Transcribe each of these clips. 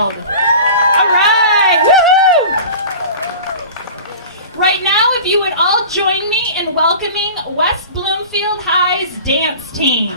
Bloomfield. All right, woohoo! Right now, if you would all join me in welcoming West Bloomfield High's dance team.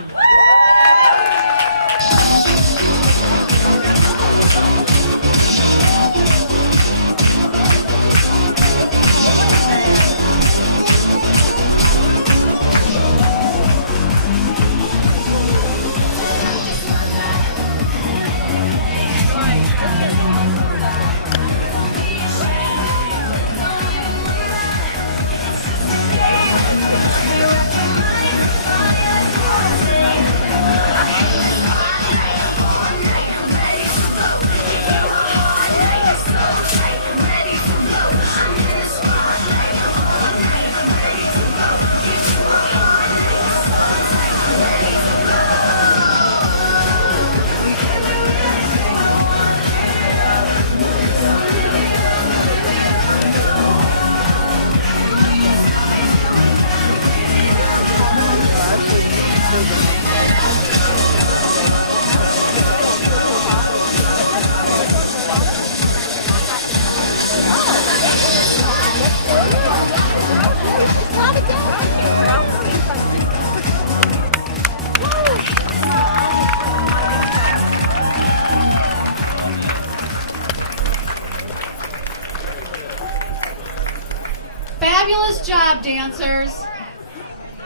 Fabulous job, dancers.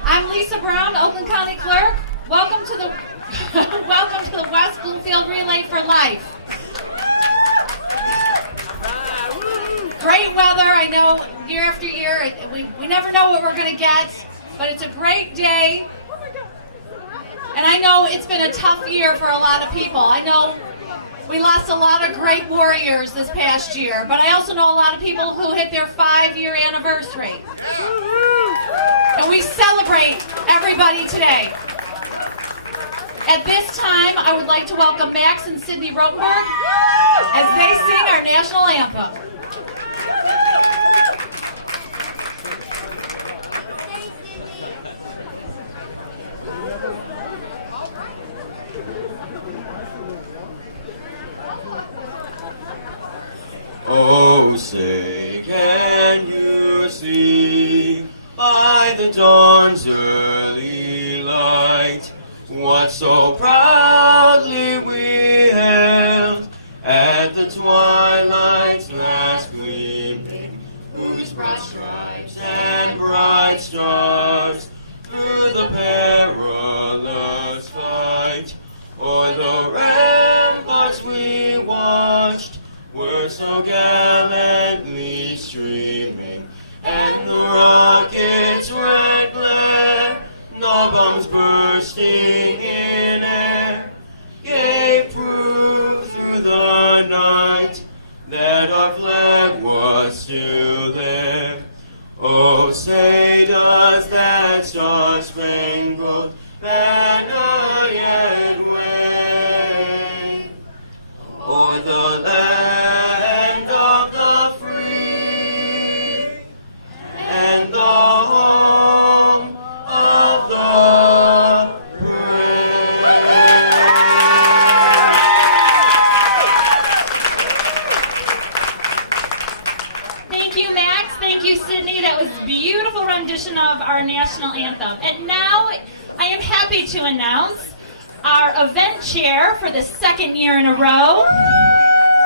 I'm Lisa Brown, Oakland County Clerk. Welcome to the welcome to the West Bloomfield Relay for Life. Great weather. I know year after year we never know what we're going to get, but it's a great day. And I know it's been a tough year for a lot of people. I know we lost a lot of great warriors this past year, but I also know a lot of people who hit their 5-year anniversary. And we celebrate everybody today. At this time, I would like to welcome Max and Sydney Rotenberg as they sing our national anthem. Oh, say, can you see by the dawn's early light what so proudly we hailed at the twilight's last gleaming, whose broad stripes and bright stars through the perilous fight o'er the ramparts we watched were so gallantly streaming, and the rocket's red glare, no bombs bursting in air, gave proof through the night that our flag was still there. Oh, say does that star-spangled banner yet wave o'er the land of the free and the home of the brave? Thank you, Max. Thank you, Sydney. That was a beautiful rendition of our national anthem. And now I am happy to announce our event chair for the second year in a row.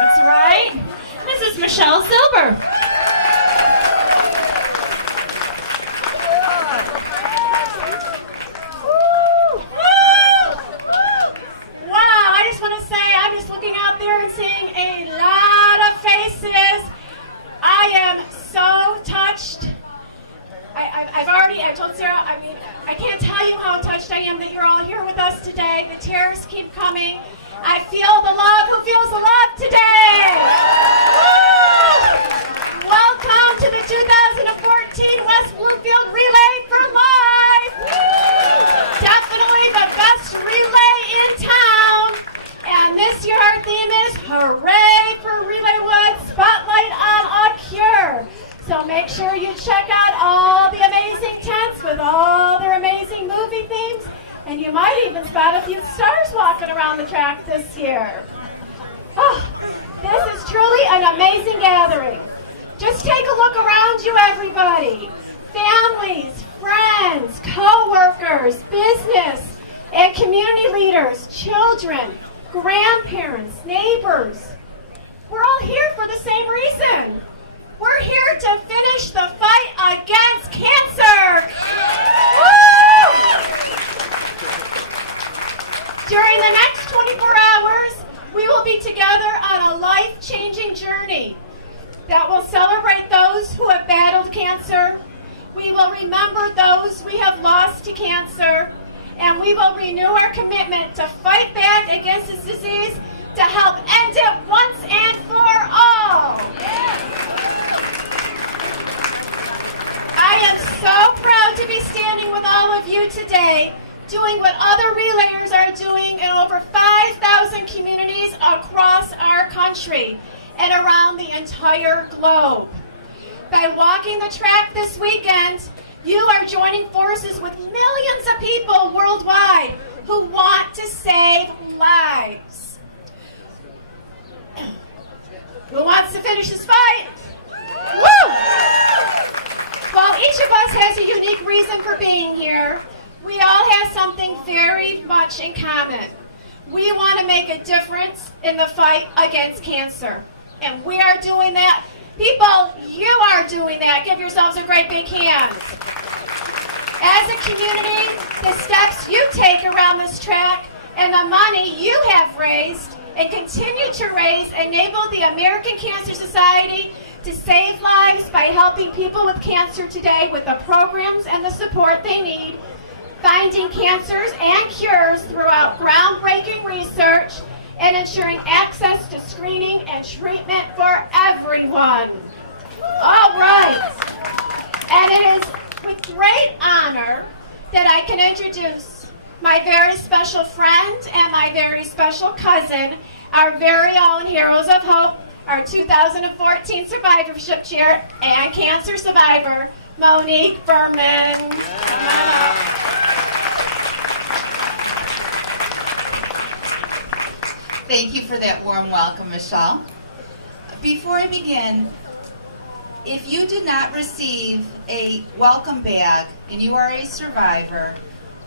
That's right. This is Michelle Silber. Wow, I just want to say, I'm just looking out there and seeing a lot of faces. I am so touched. I told Sarah, I can't tell you how touched I am that you're all here with us today. The tears keep coming. I feel the love. Who feels the love today? Woo! Welcome to the 2014 West Bloomfield Relay for Life. Definitely the best relay in town. And this year our theme is Hooray for Relay Wood, Spotlight on a Cure. So make sure you check out all the amazing tents with all their amazing movie themes, and you might even spot a few stars walking around the track this year. Oh, This is truly an amazing gathering. Just take a look around you, everybody. Families, friends, co-workers, business, and community leaders, children, grandparents, neighbors. We're all here for the same reason. We're here to finish the fight against cancer. Woo! During the next 24 hours, we will be together on a life-changing journey that will celebrate those who have battled cancer. We will remember those we have lost to cancer, and we will renew our commitment to fight back against this disease to help end it once and for all. I am so proud to be standing with all of you today, doing what other relayers are doing in over 5,000 communities across our country and around the entire globe. By walking the track this weekend, you are joining forces with millions of people worldwide who want to save lives. Who wants to finish this fight? Woo! While each of us has a unique reason for being here, we all have something very much in common. We want to make a difference in the fight against cancer. And we are doing that. People, you are doing that. Give yourselves a great big hand. As a community, the steps you take around this track and the money you have raised and continue to raise enable the American Cancer Society to save lives by helping people with cancer today with the programs and the support they need, finding cancers and cures throughout groundbreaking research, and ensuring access to screening and treatment for everyone. All right. And it is with great honor that I can introduce my very special friend and my very special cousin, our very own Heroes of Hope, our 2014 Survivorship Chair and Cancer Survivor, Monique Berman. Come on up. Thank you for that warm welcome, Michelle. Before I begin, if you did not receive a welcome bag and you are a survivor,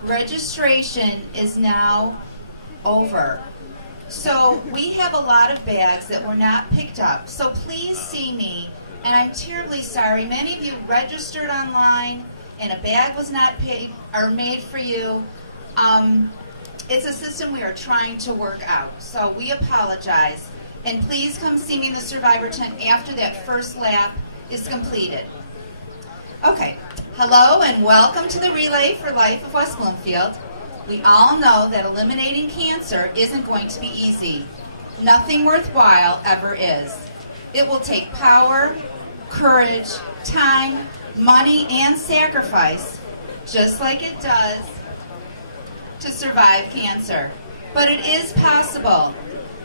registration is now over. So we have a lot of bags that were not picked up. So please see me, and I'm terribly sorry. Many of you registered online and a bag was not paid or made for you. It's a system we are trying to work out, so we apologize. And please come see me in the Survivor tent after that first lap is completed. Okay, hello and welcome to the Relay for Life of West Bloomfield. We all know that eliminating cancer isn't going to be easy. Nothing worthwhile ever is. It will take power, courage, time, money, and sacrifice, just like it does to survive cancer. But it is possible.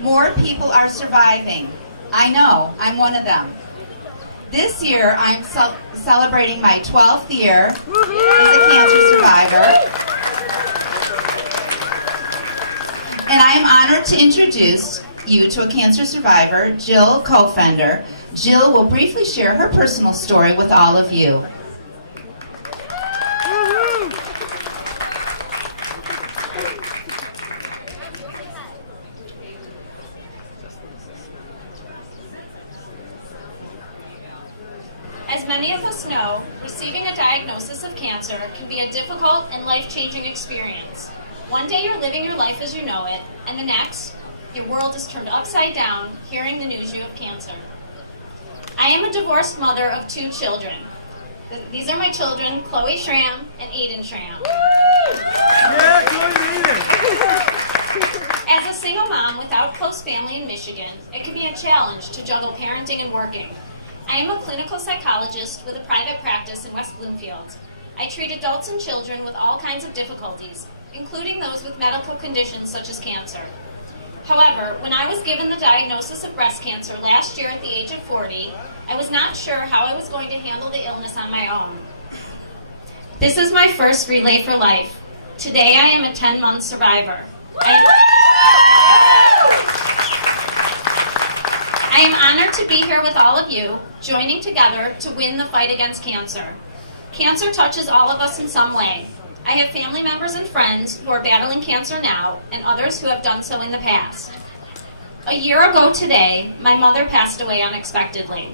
More people are surviving. I know, I'm one of them. This year, I'm celebrating my 12th year as a cancer survivor. And I am honored to introduce you to a cancer survivor, Jill Kofender. Jill will briefly share her personal story with all of you. As many of us know, receiving a diagnosis of cancer can be a difficult and life-changing experience. One day you're living your life as you know it, and the next, your world is turned upside down hearing the news you have cancer. I am a divorced mother of 2 children. These are my children, Chloe Schramm and Aiden Schramm. Yeah, Chloe and Aiden! As a single mom without close family in Michigan, it can be a challenge to juggle parenting and working. I am a clinical psychologist with a private practice in West Bloomfield. I treat adults and children with all kinds of difficulties, including those with medical conditions such as cancer. However, when I was given the diagnosis of breast cancer last year at the age of 40, I was not sure how I was going to handle the illness on my own. This is my first Relay for Life. Today I am a 10-month survivor. I am honored to be here with all of you, joining together to win the fight against cancer. Cancer touches all of us in some way. I have family members and friends who are battling cancer now, and others who have done so in the past. A year ago today, my mother passed away unexpectedly.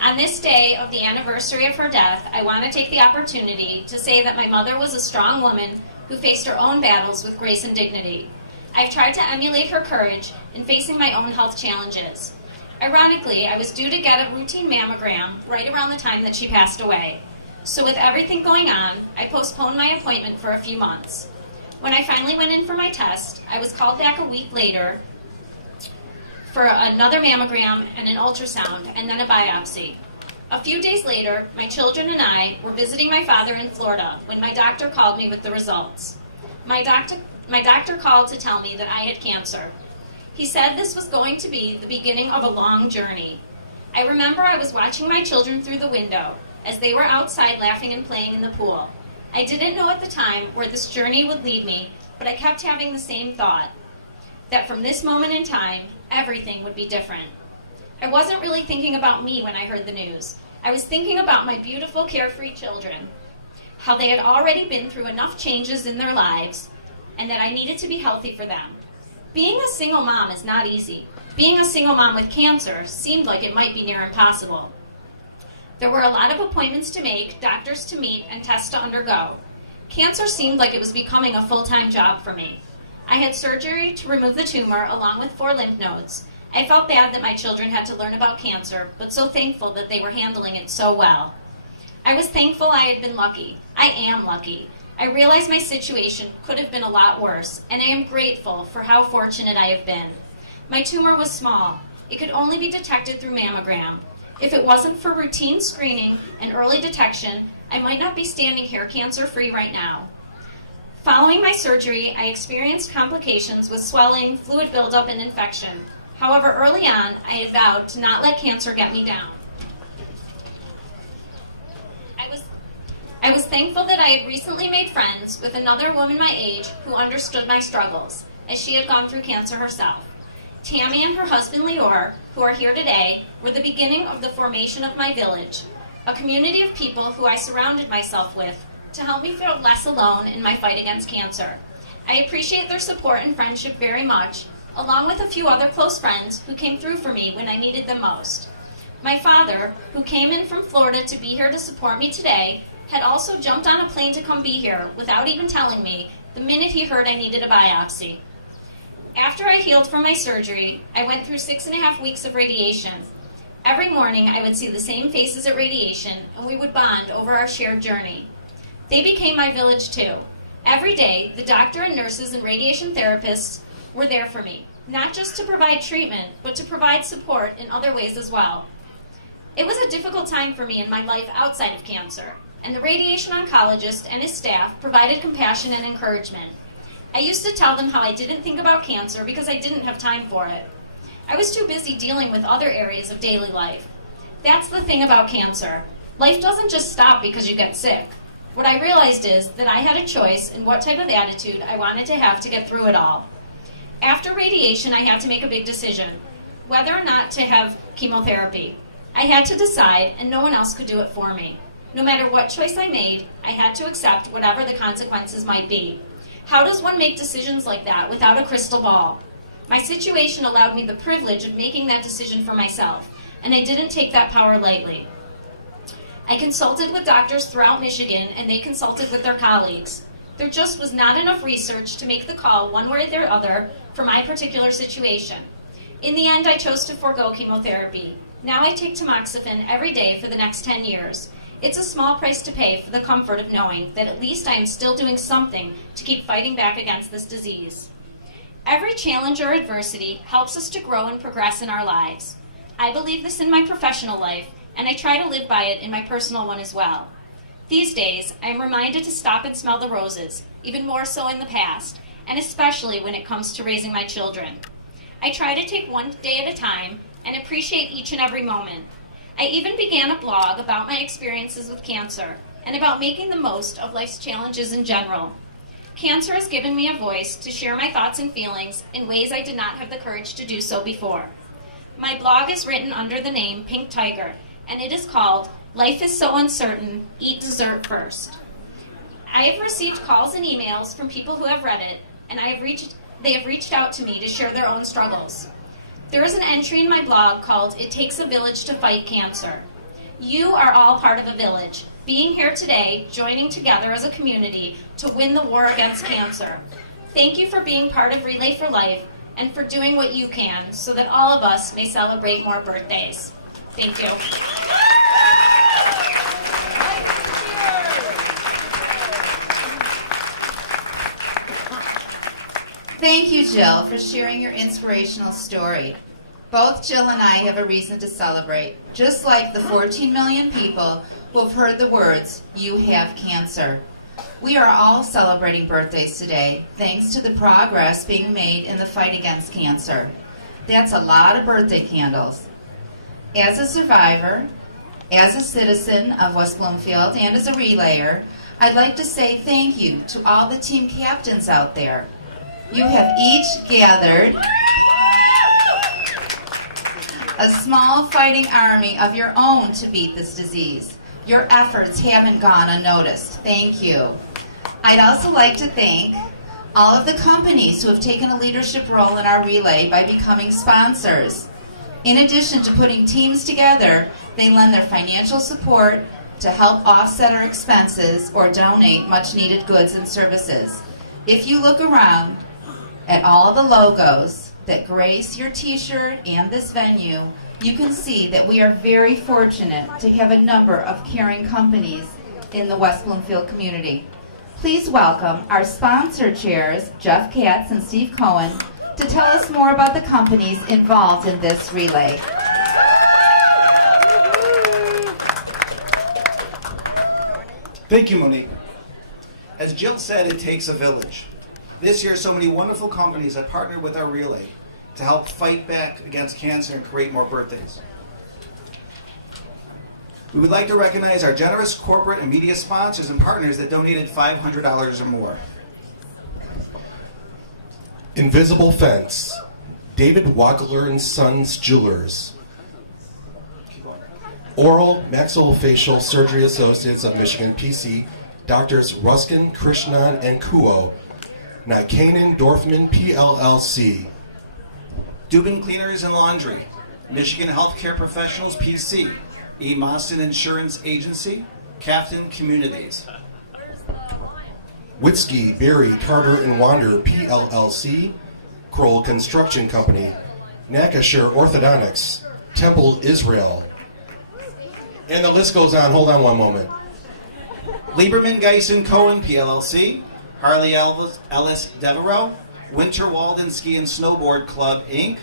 On this day of the anniversary of her death, I want to take the opportunity to say that my mother was a strong woman who faced her own battles with grace and dignity. I've tried to emulate her courage in facing my own health challenges. Ironically, I was due to get a routine mammogram right around the time that she passed away. So with everything going on, I postponed my appointment for a few months. When I finally went in for my test, I was called back a week later for another mammogram and an ultrasound, and then a biopsy. A few days later, my children and I were visiting my father in Florida when my doctor called me with the results. My doctor called to tell me that I had cancer. He said this was going to be the beginning of a long journey. I remember I was watching my children through the window as they were outside laughing and playing in the pool. I didn't know at the time where this journey would lead me, but I kept having the same thought, that from this moment in time, everything would be different. I wasn't really thinking about me when I heard the news. I was thinking about my beautiful, carefree children, how they had already been through enough changes in their lives, and that I needed to be healthy for them. Being a single mom is not easy. Being a single mom with cancer seemed like it might be near impossible. There were a lot of appointments to make, doctors to meet, and tests to undergo. Cancer seemed like it was becoming a full-time job for me. I had surgery to remove the tumor along with 4 lymph nodes. I felt bad that my children had to learn about cancer, but so thankful that they were handling it so well. I was thankful I had been lucky. I am lucky. I realize my situation could have been a lot worse, and I am grateful for how fortunate I have been. My tumor was small. It could only be detected through mammogram. If it wasn't for routine screening and early detection, I might not be standing here cancer-free right now. Following my surgery, I experienced complications with swelling, fluid buildup, and infection. However, early on, I had vowed to not let cancer get me down. I was thankful that I had recently made friends with another woman my age who understood my struggles, as she had gone through cancer herself. Tammy and her husband Leor, who are here today, were the beginning of the formation of my village, a community of people who I surrounded myself with to help me feel less alone in my fight against cancer. I appreciate their support and friendship very much, along with a few other close friends who came through for me when I needed them most. My father, who came in from Florida to be here to support me today, had also jumped on a plane to come be here without even telling me the minute he heard I needed a biopsy. After I healed from my surgery, I went through 6.5 weeks of radiation. Every morning I would see the same faces at radiation, and we would bond over our shared journey. They became my village too. Every day, the doctor and nurses and radiation therapists were there for me, not just to provide treatment, but to provide support in other ways as well. It was a difficult time for me in my life outside of cancer, and the radiation oncologist and his staff provided compassion and encouragement. I used to tell them how I didn't think about cancer because I didn't have time for it. I was too busy dealing with other areas of daily life. That's the thing about cancer. Life doesn't just stop because you get sick. What I realized is that I had a choice in what type of attitude I wanted to have to get through it all. After radiation, I had to make a big decision, whether or not to have chemotherapy. I had to decide, and no one else could do it for me. No matter what choice I made, I had to accept whatever the consequences might be. How does one make decisions like that without a crystal ball? My situation allowed me the privilege of making that decision for myself, and I didn't take that power lightly. I consulted with doctors throughout Michigan, and they consulted with their colleagues. There just was not enough research to make the call one way or the other for my particular situation. In the end, I chose to forego chemotherapy. Now I take tamoxifen every day for the next 10 years. It's a small price to pay for the comfort of knowing that at least I am still doing something to keep fighting back against this disease. Every challenge or adversity helps us to grow and progress in our lives. I believe this in my professional life, and I try to live by it in my personal one as well. These days, I am reminded to stop and smell the roses, even more so in the past, and especially when it comes to raising my children. I try to take one day at a time and appreciate each and every moment. I even began a blog about my experiences with cancer and about making the most of life's challenges in general. Cancer has given me a voice to share my thoughts and feelings in ways I did not have the courage to do so before. My blog is written under the name Pink Tiger, and it is called Life is So Uncertain, Eat Dessert First. I have received calls and emails from people who have read it, and they have reached out to me to share their own struggles. There is an entry in my blog called It Takes a Village to Fight Cancer. You are all part of a village, being here today, joining together as a community to win the war against cancer. Thank you for being part of Relay for Life and for doing what you can so that all of us may celebrate more birthdays. Thank you. Thank you, Jill, for sharing your inspirational story. Both Jill and I have a reason to celebrate, just like the 14 million people who have heard the words, "You have cancer." We are all celebrating birthdays today, thanks to the progress being made in the fight against cancer. That's a lot of birthday candles. As a survivor, as a citizen of West Bloomfield, and as a relayer, I'd like to say thank you to all the team captains out there. You have each gathered a small fighting army of your own to beat this disease. Your efforts haven't gone unnoticed. Thank you. I'd also like to thank all of the companies who have taken a leadership role in our relay by becoming sponsors. In addition to putting teams together, they lend their financial support to help offset our expenses or donate much needed goods and services. If you look around at all of the logos that grace your t-shirt and this venue, you can see that we are very fortunate to have a number of caring companies in the West Bloomfield community. Please welcome our sponsor chairs, Jeff Katz and Steve Cohen, to tell us more about the companies involved in this relay. Thank you, Monique. As Jill said, it takes a village. This year, so many wonderful companies have partnered with our relay to help fight back against cancer and create more birthdays. We would like to recognize our generous corporate and media sponsors and partners that donated $500 or more. Invisible Fence, David Wackler & Sons Jewelers, Oral Maxillofacial Surgery Associates of Michigan, PC, Doctors Ruskin, Krishnan, and Kuo, Nykanen Dorfman, PLLC. Dubin Cleaners and Laundry, Michigan Healthcare Professionals, PC, E. Moston Insurance Agency, Captain Communities. Witzke, Berry, Carter, and Wander, PLLC, Kroll Construction Company, Nakashire Orthodontics, Temple Israel. And the list goes on. Hold on one moment. Lieberman, Geisen, Cohen, PLLC, Harley Ellis Devereaux, Winter Walden Ski and Snowboard Club, Inc.,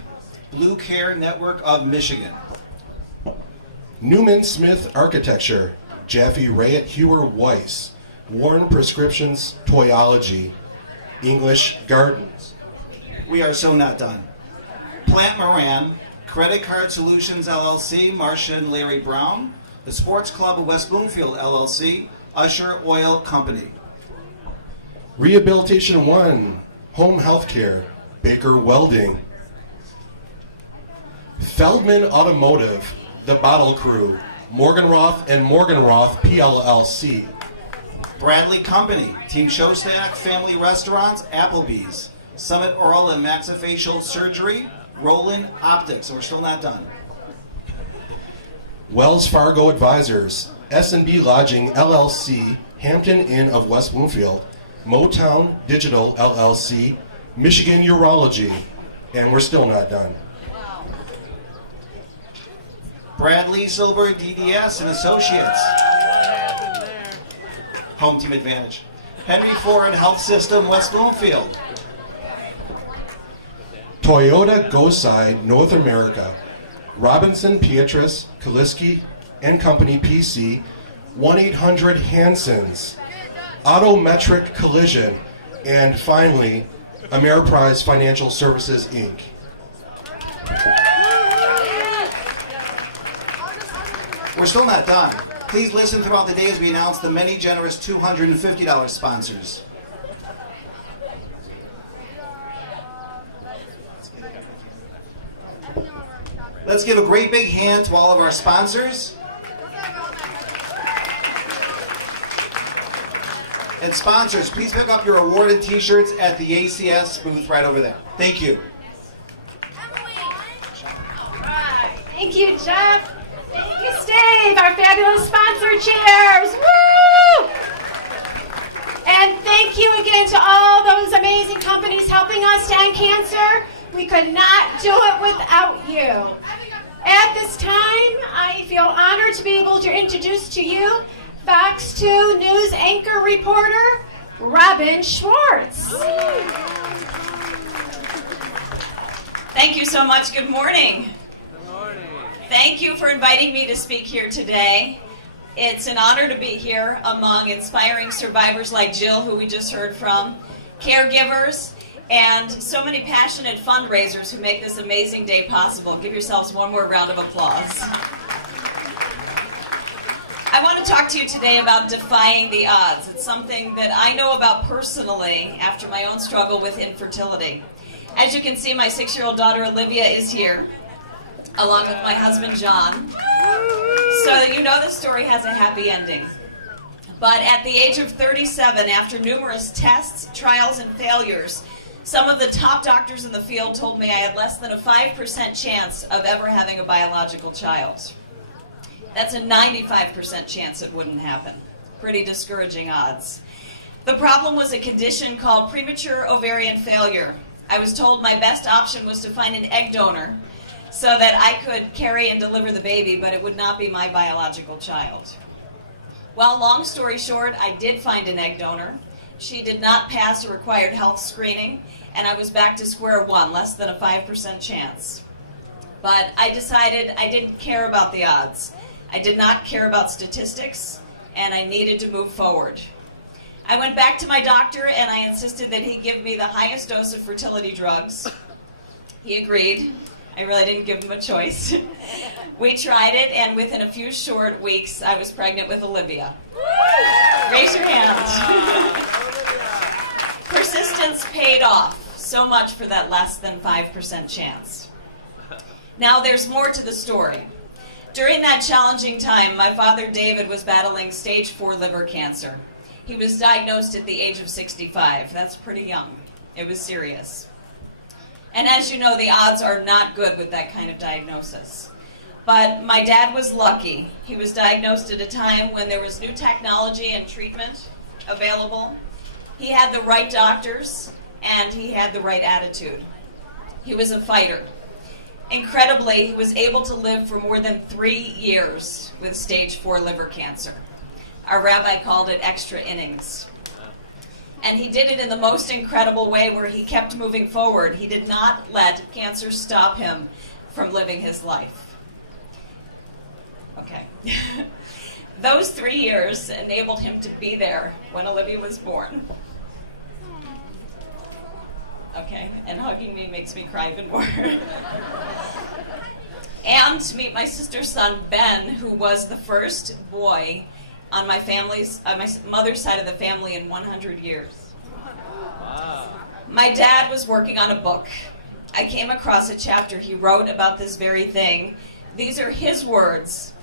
Blue Care Network of Michigan. Newman Smith Architecture, Jaffe Rayett Hewer Weiss, Warren Prescriptions Toyology, English Gardens. We are so not done. Plant Moran, Credit Card Solutions LLC, Marcia and Larry Brown, the Sports Club of West Bloomfield LLC, Usher Oil Company. Rehabilitation One, Home Healthcare, Baker Welding. Feldman Automotive, The Bottle Crew, Morganroth and Morganroth PLLC. Bradley Company, Team Showstack, Family Restaurants, Applebee's, Summit Oral and Maxillofacial Surgery, Roland Optics. We're still not done. Wells Fargo Advisors, S&B Lodging LLC, Hampton Inn of West Bloomfield, Motown Digital LLC, Michigan Urology, and we're still not done. Bradley Silver DDS and Associates. Home team advantage. Henry Ford Health System West Bloomfield. Toyota Go-Side North America, Robinson Pietras, Kaliski and Company PC, 1-800 Hansons, Autometric Collision, and finally, Ameriprise Financial Services, Inc. We're still not done. Please listen throughout the day as we announce the many generous $250 sponsors. Let's give a great big hand to all of our sponsors. And sponsors, please pick up your awarded t-shirts at the ACS booth right over there. Thank you. Thank you, Jeff. Thank you, Steve, our fabulous sponsor. Cheers. Woo! And thank you again to all those amazing companies helping us to end cancer. We could not do it without you. At this time, I feel honored to be able to introduce to you Fox 2 News anchor reporter, Robin Schwartz. Thank you so much. Good morning. Good morning. Thank you for inviting me to speak here today. It's an honor to be here among inspiring survivors like Jill, who we just heard from, caregivers, and so many passionate fundraisers who make this amazing day possible. Give yourselves one more round of applause. I want to talk to you today about defying the odds. It's something that I know about personally after my own struggle with infertility. As you can see, my 6-year-old daughter Olivia is here, along with my husband John. So that you know the story has a happy ending. But at the age of 37, after numerous tests, trials, and failures, some of the top doctors in the field told me I had less than a 5% chance of ever having a biological child. That's a 95% chance it wouldn't happen. Pretty discouraging odds. The problem was a condition called premature ovarian failure. I was told my best option was to find an egg donor so that I could carry and deliver the baby, but it would not be my biological child. Well, long story short, I did find an egg donor. She did not pass a required health screening, and I was back to square one, less than a 5% chance. But I decided I didn't care about the odds. I did not care about statistics, and I needed to move forward. I went back to my doctor, and I insisted that he give me the highest dose of fertility drugs. He agreed. I really didn't give him a choice. We tried it, and within a few short weeks, I was pregnant with Olivia. Raise your hand. Persistence paid off. So much for that less than 5% chance. Now, there's more to the story. During that challenging time, my father David was battling stage 4 liver cancer. He was diagnosed at the age of 65. That's pretty young. It was serious. And as you know, the odds are not good with that kind of diagnosis. But my dad was lucky. He was diagnosed at a time when there was new technology and treatment available. He had the right doctors, and he had the right attitude. He was a fighter. Incredibly, he was able to live for more than 3 years with stage 4 liver cancer. Our rabbi called it extra innings. And he did it in the most incredible way, where he kept moving forward. He did not let cancer stop him from living his life. Okay. Those 3 years enabled him to be there when Olivia was born. Okay, and hugging me makes me cry even more. And to meet my sister's son, Ben, who was the first boy on my mother's side of the family in 100 years. Wow. My dad was working on a book. I came across a chapter he wrote about this very thing. These are his words,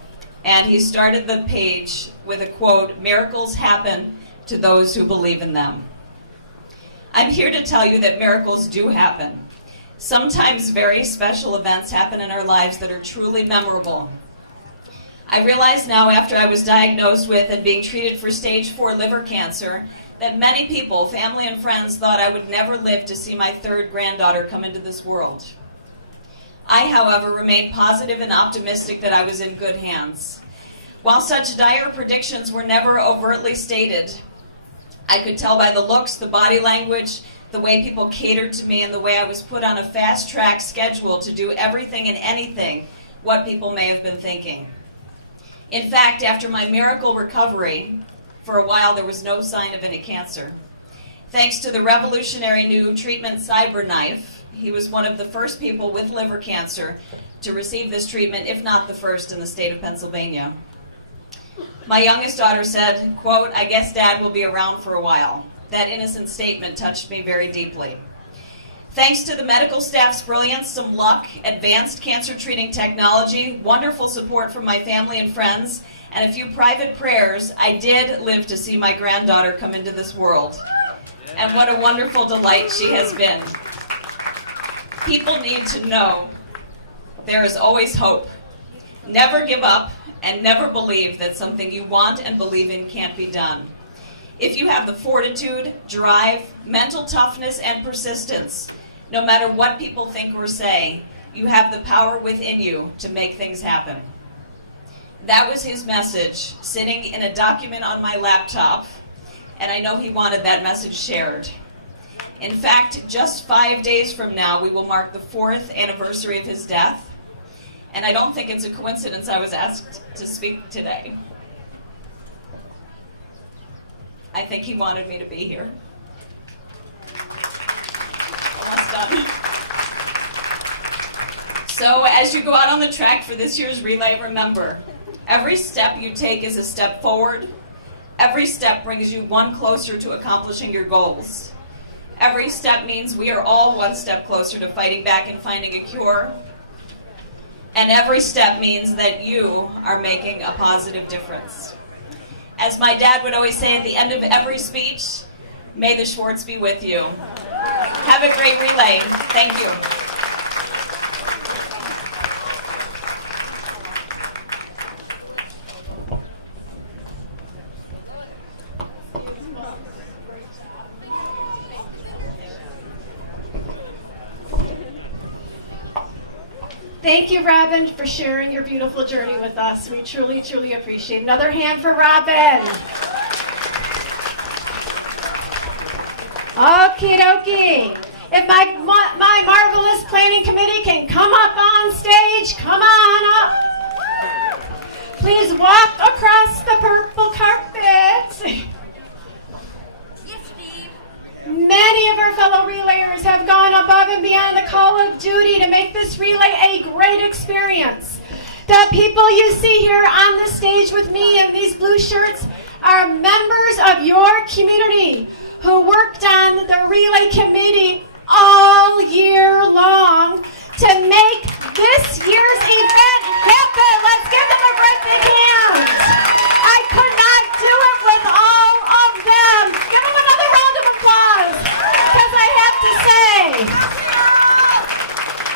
and he started the page with a quote, "Miracles happen to those who believe in them." I'm here to tell you that miracles do happen. Sometimes very special events happen in our lives that are truly memorable. I realize now, after I was diagnosed with and being treated for stage 4 liver cancer, that many people, family and friends, thought I would never live to see my 3rd granddaughter come into this world. I, however, remained positive and optimistic that I was in good hands. While such dire predictions were never overtly stated, I could tell by the looks, the body language, the way people catered to me, and the way I was put on a fast-track schedule to do everything and anything what people may have been thinking. In fact, after my miracle recovery, for a while there was no sign of any cancer. Thanks to the revolutionary new treatment CyberKnife, he was one of the first people with liver cancer to receive this treatment, if not the first in the state of Pennsylvania. My youngest daughter said, quote, "I guess Dad will be around for a while." That innocent statement touched me very deeply. Thanks to the medical staff's brilliance, some luck, advanced cancer treating technology, wonderful support from my family and friends, and a few private prayers, I did live to see my granddaughter come into this world. And what a wonderful delight she has been. People need to know there is always hope. Never give up and never believe that something you want and believe in can't be done. If you have the fortitude, drive, mental toughness, and persistence, no matter what people think or say, you have the power within you to make things happen. That was his message, sitting in a document on my laptop, and I know he wanted that message shared. In fact, just 5 days from now, we will mark the 4th anniversary of his death, and I don't think it's a coincidence I was asked to speak today. I think he wanted me to be here. Almost done. So as you go out on the track for this year's relay, remember, every step you take is a step forward. Every step brings you one closer to accomplishing your goals. Every step means we are all one step closer to fighting back and finding a cure. And every step means that you are making a positive difference. As my dad would always say at the end of every speech, may the Schwartz be with you. Have a great relay. Thank you. Thank you, Robin, for sharing your beautiful journey with us. We truly, truly appreciate it. Another hand for Robin. Okie dokie. If my marvelous planning committee can come up on stage, come on up. Please walk across the purple carpet. Many of our fellow relayers have gone above and beyond the call of duty to make this relay a great experience. The people you see here on the stage with me in these blue shirts are members of your community who worked on the relay committee all year long to make this year's event happen. Let's give them a great big hand. I could not do it with all of them. Give them another round of applause, because I have to say,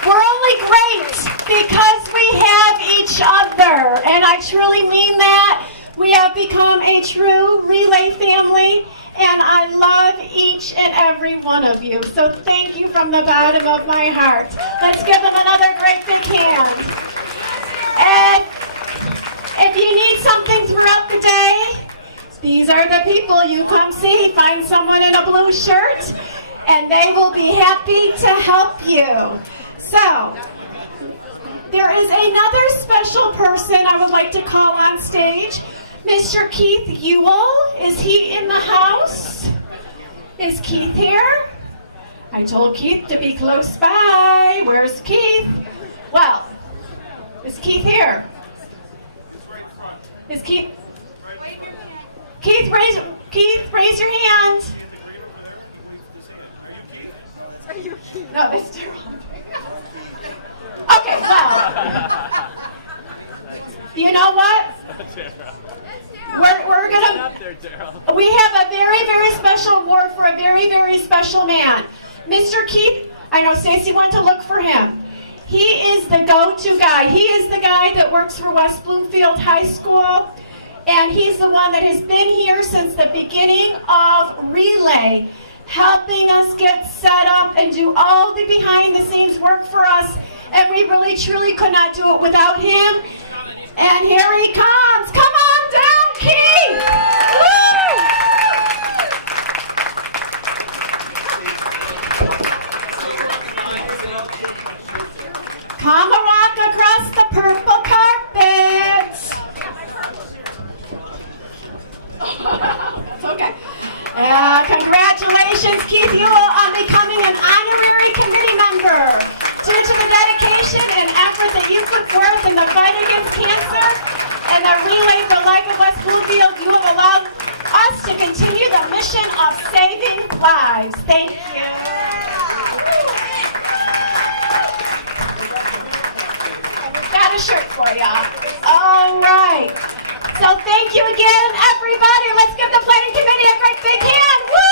we're only great because we have each other, and I truly mean that. We have become a true relay family, and I love each and every one of you. So thank you from the bottom of my heart. Let's give them another great big hand. And if you need something throughout the day, these are the people you come see. Find someone in a blue shirt, and they will be happy to help you. So, there is another special person I would like to call on stage. Mr. Keith Ewell, is he in the house? Is Keith here? I told Keith to be close by. Where's Keith? Well, is Keith here? Is Keith? Keith, raise your hand. Are you Keith? No, that's Daryl. Okay, well, you know what? We're gonna. We have a very, very special award for a very, very special man, Mr. Keith. I know Stacy went to look for him. He is the go-to guy. He is the guy that works for West Bloomfield High School, and he's the one that has been here since the beginning of Relay, helping us get set up and do all the behind-the-scenes work for us. And we really, truly could not do it without him. And here he comes. Come on down, Keith! Woo! Come and walk across the purple carpet. It's okay. Congratulations, Keith Ewell, on becoming an honorary committee member. Due to the dedication and effort that you put forth in the fight against cancer and the Relay for Life of West Bloomfield, you have allowed us to continue the mission of saving lives. Thank you. for you. All right. So thank you again, everybody. Let's give the planning committee a great big hand. Woo!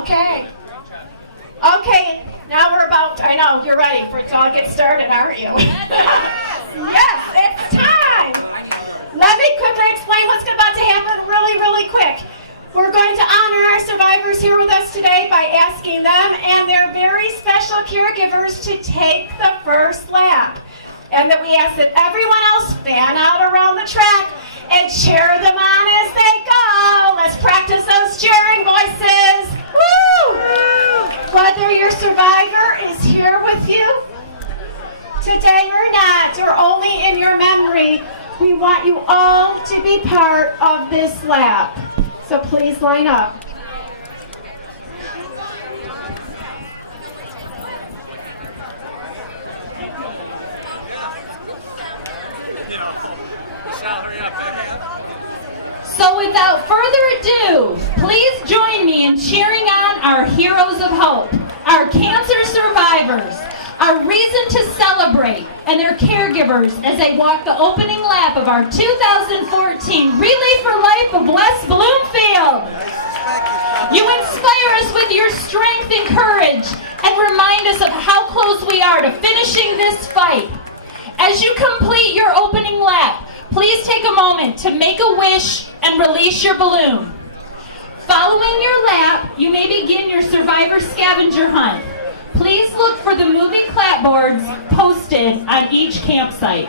Okay. Okay, now we're about, I know, you're ready for it to all get started, aren't you? Yes, it's time. Let me quickly explain what's about to happen really quick. We're going to honor our survivors here with us today by asking them and their very special caregivers to take the first lap. And that we ask that everyone else fan out around the track and cheer them on as they go. Let's practice those cheering voices. Woo! Whether your survivor is here with you today or not, or only in your memory, we want you all to be part of this lap. So please line up. So without further ado, please join me in cheering on our heroes of hope, our cancer survivors, our reason to celebrate, and their caregivers as they walk the opening lap of our 2014 Relay for Life of West Bloomfield. You inspire us with your strength and courage and remind us of how close we are to finishing this fight. As you complete your opening lap, please take a moment to make a wish and release your balloon. Following your lap, you may begin your survivor scavenger hunt. Please look for the moving clapboards posted on each campsite.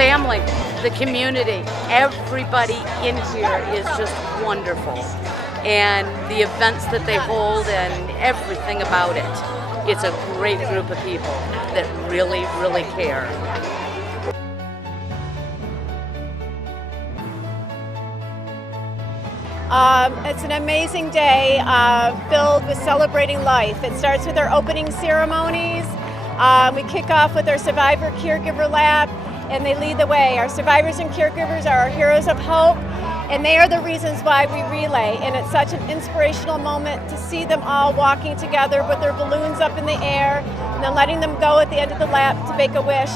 family, the community, everybody in here is just wonderful. And the events that they hold and everything about it. It's a great group of people that really, really care. It's an amazing day filled with celebrating life. It starts with our opening ceremonies. We kick off with our Survivor Caregiver Lab, and they lead the way. Our survivors and caregivers are our heroes of hope, and they are the reasons why we relay. And it's such an inspirational moment to see them all walking together with their balloons up in the air, and then letting them go at the end of the lap to make a wish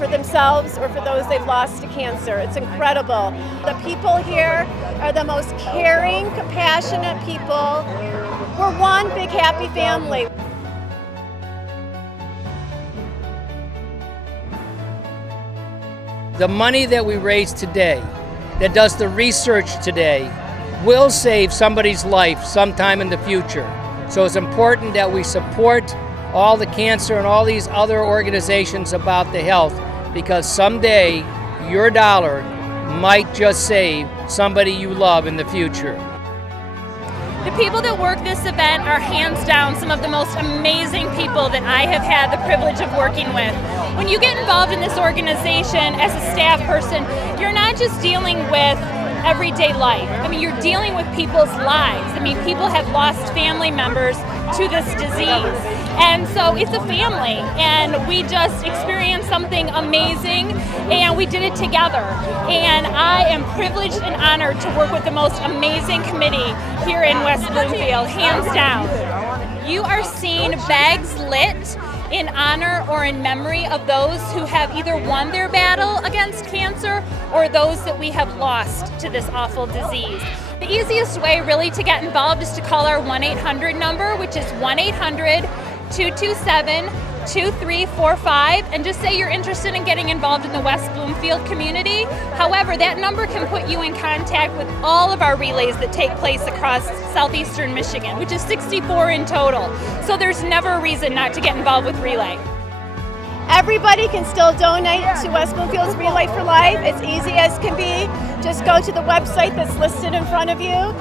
for themselves or for those they've lost to cancer. It's incredible. The people here are the most caring, compassionate people. We're one big happy family. The money that we raise today, that does the research today, will save somebody's life sometime in the future. So it's important that we support all the cancer and all these other organizations about the health, because someday your dollar might just save somebody you love in the future. The people that work this event are hands down some of the most amazing people that I have had the privilege of working with. When you get involved in this organization as a staff person, you're not just dealing with everyday life. I mean, you're dealing with people's lives. I mean, people have lost family members to this disease. And so it's a family, and we just experienced something amazing, and we did it together. And I am privileged and honored to work with the most amazing committee here in West Bloomfield, hands down. You are seeing bags lit in honor or in memory of those who have either won their battle against cancer or those that we have lost to this awful disease. The easiest way really to get involved is to call our 1-800 number, which is 1-800-227-2345, and just say you're interested in getting involved in the West Bloomfield community. However, that number can put you in contact with all of our relays that take place across southeastern Michigan, which is 64 in total. So there's never a reason not to get involved with Relay. Everybody can still donate to West Bloomfield's Relay for Life. It's easy as can be. Just go to the website that's listed in front of you.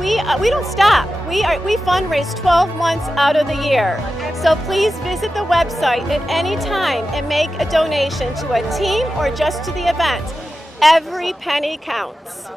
We don't stop. We fundraise 12 months out of the year. So please visit the website at any time and make a donation to a team or just to the event. Every penny counts.